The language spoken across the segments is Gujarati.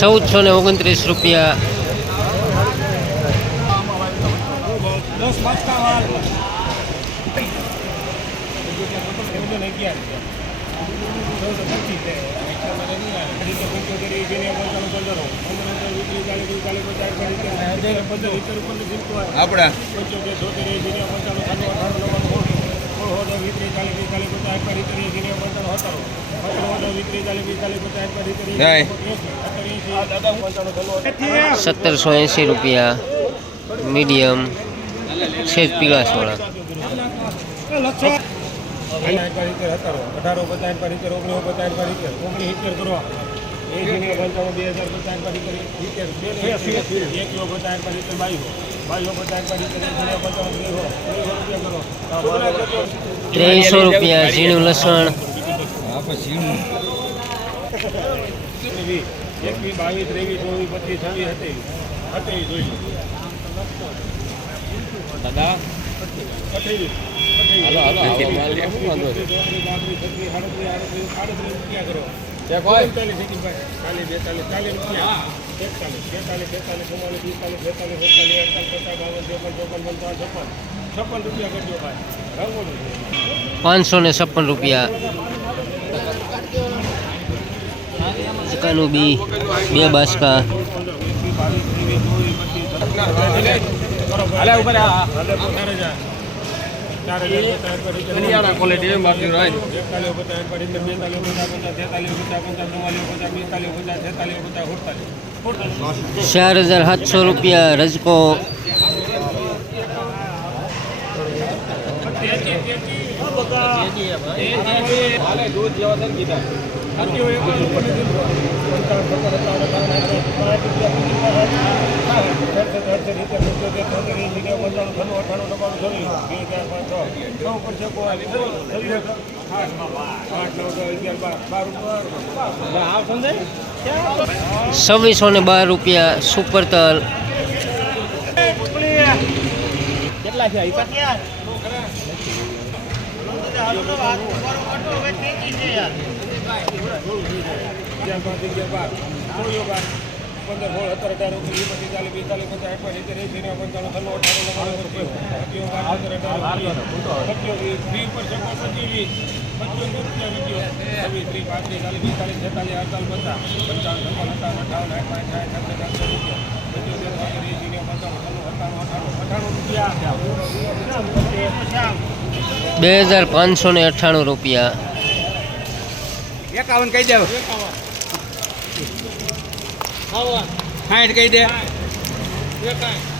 ચૌદસો ને ઓગણત્રીસ રૂપિયા આપણા નહીં. સત્તર એંસી દાદા પંચાણું છન્નું સત્તરસો એંસી રૂપિયા મીડિયમ છેજ પીળાશવાળા અઢારો પચાસ પર ઇતેર ઓગણીસો પચાસ પર ઇતેર ઓગણીસ ઇતેર કરવા એસી ને પંચાણું બે હજાર પચાસ પર ઇતેર ઇતેર એક કિલો પચાસ પર ઇતેર બાવીસો બાવીસો પચાસ પર ઇતેર એસી ને પંચાણું ત્રીસો ત્રીસો રૂપિયા કરો ત્રેવીસો રૂપિયા ઝીણું લસણ વીસ એકવીસ બાવીસ ત્રેવીસ ચોવીસ પચીસ છવ્વીસ હતી. સત્યાવીસ જોઈ દાદા? હાલો, હાલો, પાંચસો ને છપ્પન રૂપિયા. ચકાનું બી બે બાસકા ચાર હજાર સાતસો રૂપિયા રજકો દૂધ જેવા છવ્વીસો ને બાર રૂપિયા સુપર તલ. કેટલા છે? આઈપા પંદર સોળ સત્તર અઢાર ઓગણીસ વીસ પચીસ ચાલીસ પિસ્તાલીસ પચાસ એકવાર સિત્તેર એંસી નેવું પંચાણું છન્નું અઠાણું નવ્વાણું રૂપિયા સત્યોતેર અઢાર સત્યોવીસ વીસ પર છપ્પન પચીસ પચીસ રૂપિયા વીડિયો છવ્વીસ ત્રીસ પાંત્રીસ ચાલીસ પિસ્તાલીસ છેતાલીસ અડતાલીસ પચાસ પંચાવન છપ્પન સત્તાવન અઠાવન આઠ પાંચ સાઠ સત્તર અઢાર રૂપિયા પંચોતેર છોતેર એંસી નેવું પંચાણું છન્નું સત્તાણું અઠાણું અઠાણું રૂપિયા બે હજાર પાંચસો ને અઠ્ઠાણું રૂપિયા. એકાવન કહી દેવ સાઠ કહી દે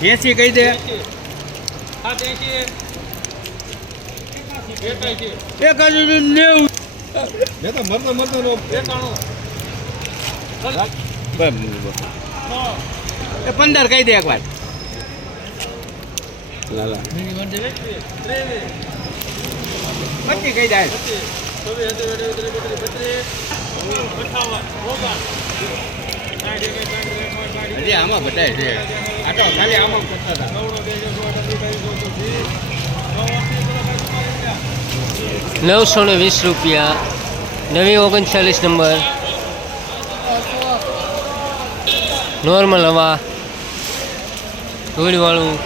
એસી કહી દે એક હજુ નેવું મેં તો મરતો મરતો નો એ પંદર કહી દે એકવાર લાલા પચી કહી જાય હજી આમાં બધાય છે. આ તો ખાલી આમાં કરતા હતા. નવસો ને વીસ રૂપિયા. નવી ઓગણચાલીસ નંબર. નોર્મલ હવા. ધૂળવાળું.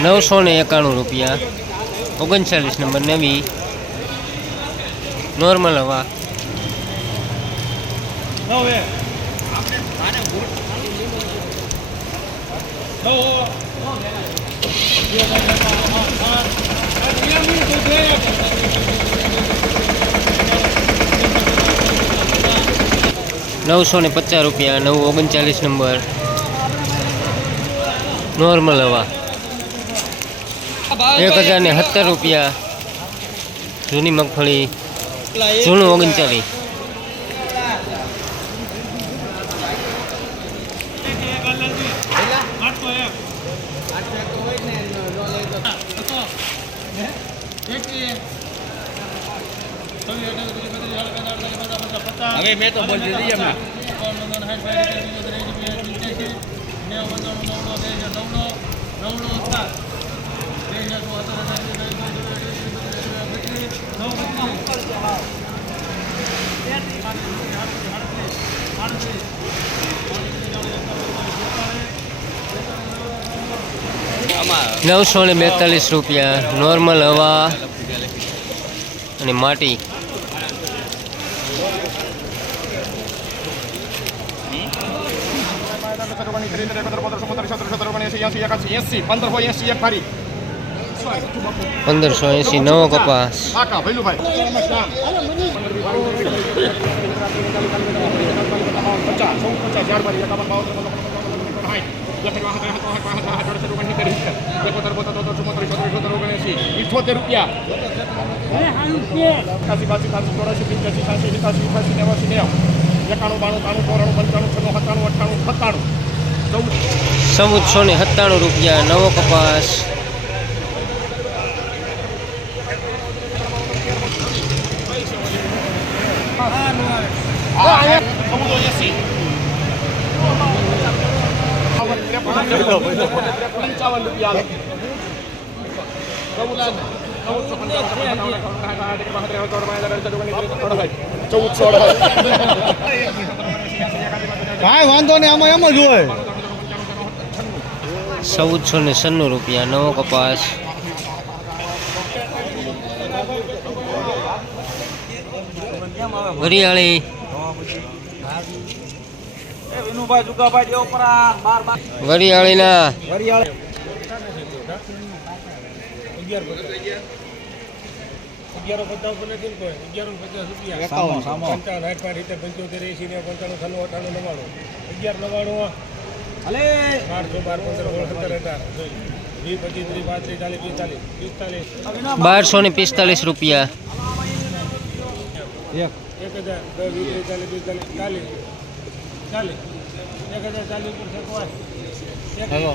નવસો ને એકાણું રૂપિયા ઓગણચાલીસ નંબર નવી નોર્મલ હવા નવસો ને પચાસ રૂપિયા, નવ ઓગણચાલીસ નંબર. નોર્મલ હવા. એક હજાર ને સત્તર રૂપિયા. જૂની મગફળી, જૂનું ઓગણચાલીસ. હવે મેં તો બોલી દીધી એમાં. નવસો ને બેતાલીસ રૂપિયા નોર્મલ હવા અને માટી પંદરસો એસી એક ફરી પંદરસો એંસી નવો કપાસ કાકા ભૈલુભાઈ પચાસ ચૌદ પચાસ ચાર બારી એકાવન બાવન ત્રેપન ઇઠોતેર રૂપિયા એકાસી બાસી ત્રાસી ચોરાસી પંચ્યાસી સાસી સિત્યાસી અઠાસી નેવાસી નેવું એકાણું બાણું તાણું ચોરાણું પંચાણું છન્નું સત્તાણું અઠાણું સત્તાણું ચૌદસો ને સત્તાણું રૂપિયા, નવો કપાસ. પંચાવન રૂપિયા કાંઈ વાંધો નહીં, આમાં એમ જ હોય. ચૌદસો ને સન્નું રૂપિયા નવો કપાસ. વરિયાળી. વરિયાળી ને અગિયાર નવ્વાણું. અલે બારસો બાર પંદર સોળ સત્તર અઢાર પિસ્તાલીસ પિસ્તાલીસ બારસો ને પિસ્તાલીસ રૂપિયા એક હજાર દસ વીસ ત્રીસ ચાલીસ પિસ્તાલીસ ચાલીસ ચાલીસ એક હજાર ચાલીસ હેલો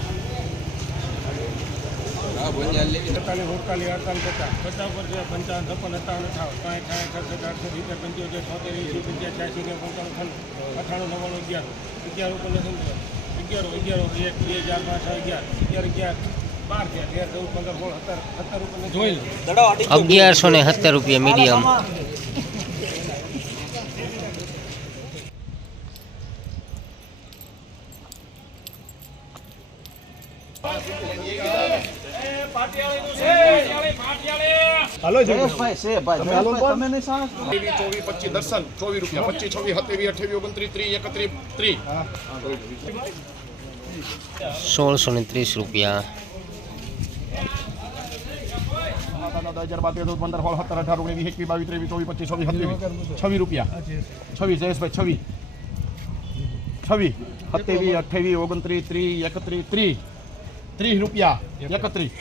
સત્તાલીસ અડતાલીસ અડતાલીસ પચાસ પચાસ ઉપર છે પંચાવન છપ્પન અઠાવન અઠાવન પાંચ સાઠ સડસઠ આઠસો સિત્તેર પંચોતેર છોતેર એંસી પંચાસ છ્યાસી ને પંચાણું અઠાણું નવ્વાણું અગિયાર અગિયાર ઉપર નથી અગિયારો અગિયારો એક બે ચાર પાંચ છ અગિયાર અગિયાર અગિયાર બાર છે તેર ચૌદ પંદર સોળ સત્તર સત્તર ઉપર નથી જોઈ દડાવ અડી અગિયારસો ને સત્તર રૂપિયા મીડિયમ હાલો જયેશભાઈ છે ભાઈ જયેશભાઈ તમે નહીં સાસ ત્રેવીસ ચોવીસ પચીસ દર્શન ચોવીસ રૂપિયા પચીસ છવ્વીસ સત્યાવીસ અઠ્યાવીસ ઓગણત્રીસ ત્રીસ એકત્રીસ ત્રીસ. સોળસો ને ત્રીસ રૂપિયા દસ હજાર બાર તેર ચૌદ પંદર સોળ સત્તર અઢાર ઓગણીસ વીસ એકવીસ બાવીસ ત્રેવીસ ચોવીસ પચીસ છવ્વીસ સત્યાવીસ છવ્વીસ રૂપિયા છવ્વીસ જયેશભાઈ છવ્વીસ છવ્વીસ સત્યાવીસ અઠ્યાવીસ ઓગણત્રીસ ત્રીસ એકત્રીસ ત્રીસ ત્રીસ રૂપિયા એકત્રીસ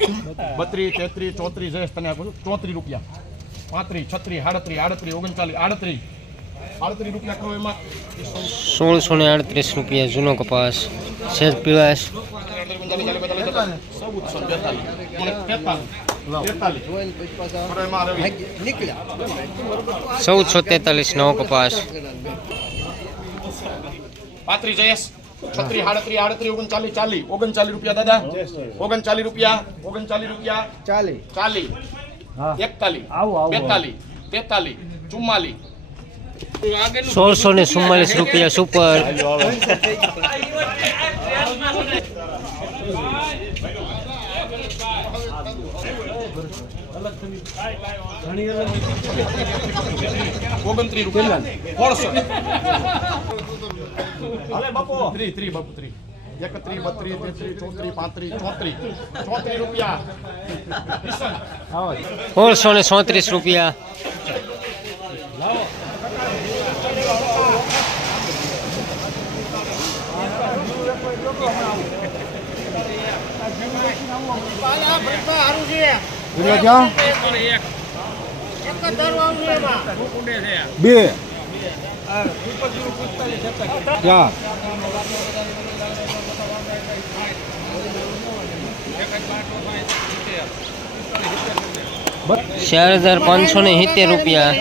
બત્રીસ તેત્રીસ ચોત્રીસ જયેશ તને આપું છું ચોત્રીસ રૂપિયા પાંત્રીસ છત્રીસ આડત્રીસ આડત્રીસ ઓગણચાલીસ આડત્રીસ આડત્રીસ રૂપિયા કરો એમાં સોળસો ને આડત્રીસ રૂપિયા જૂનો કપાસ. સેજ પીળાશ. ચૌદસો બેતાલીસ તેતાલીસ તેતાલીસ કરો એમાં રવિ. ચૌદસો તેતાલીસ નવો કપાસ. પાંત્રીસ જયેશ. છત્રીસ આડત્રીસ આડત્રીસ ઓગણચાલીસ ચાલીસ. ઓગણચાલીસ રૂપિયા દાદા. ઓગણચાલીસ રૂપિયા ઓગણચાલીસ રૂપિયા. ચાલી ચાલીસ. હા. એકતાલીસ. આવું, આવું. બેતાલીસ. તેતાલીસ. ચુમ્માલીસ. સોળસો ને ચુમ્માલીસ રૂપિયા સુપર. ઓગણત્રીસ રૂપિયા. બાપુ. એકત્રીસ બત્રીસ તેત્રીસ ચોત્રીસ પાંત્રીસ ચોત્રીસ. ચોત્રીસ રૂપિયા. સોળસો ને ચોત્રીસ રૂપિયા. બે ચાર ચાર હજાર પાંચસો ને સિત્તેર રૂપિયા.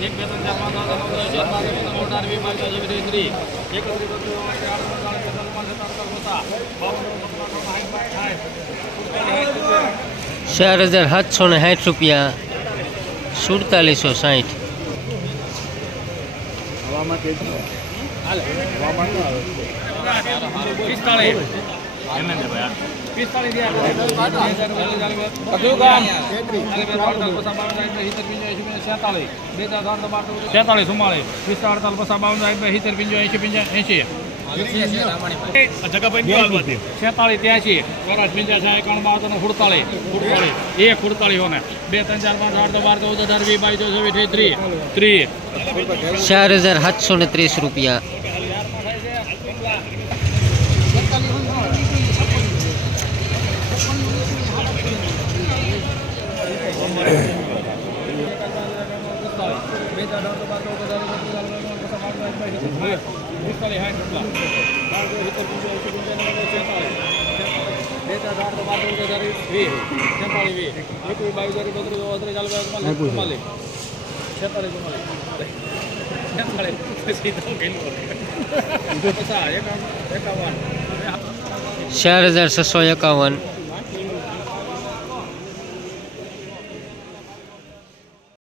એક બે ત્રણ ચાર પાંચ સાત આઠ નવ દસ અગિયાર બાર તેર ચૌદ પંદર વીસ બાવીસ ચોવીસ પચીસ ત્રીસ એકત્રીસ બત્રીસ પચાસ પંચાવન ચાર હજાર સાતસો ને સાઠ રૂપિયા સુડતાલીસો સાઠ. છેતાલીસ ચુમ્માલીસ પિસ્તાળીસ અડતાલીસ પચાસ બાવન એસી સિત્તેર પંજો છેતાલીસ ત્યાંશી ચોરાસ પંચ્યાસી એકાણું બાવન સુડતાલીસ સુડતાલીસ એક સુડતાલીસ ને બે ત્રણ ચાર પાંચ આઠ બાર ચૌદ અઢાર વીસ બાવીસ ચોવીસ છવ્વીસ ત્રીસ ત્રીસ ચાર હજાર સાતસો ને ત્રીસ રૂપિયા. ચાર હજાર છસો એકાવન.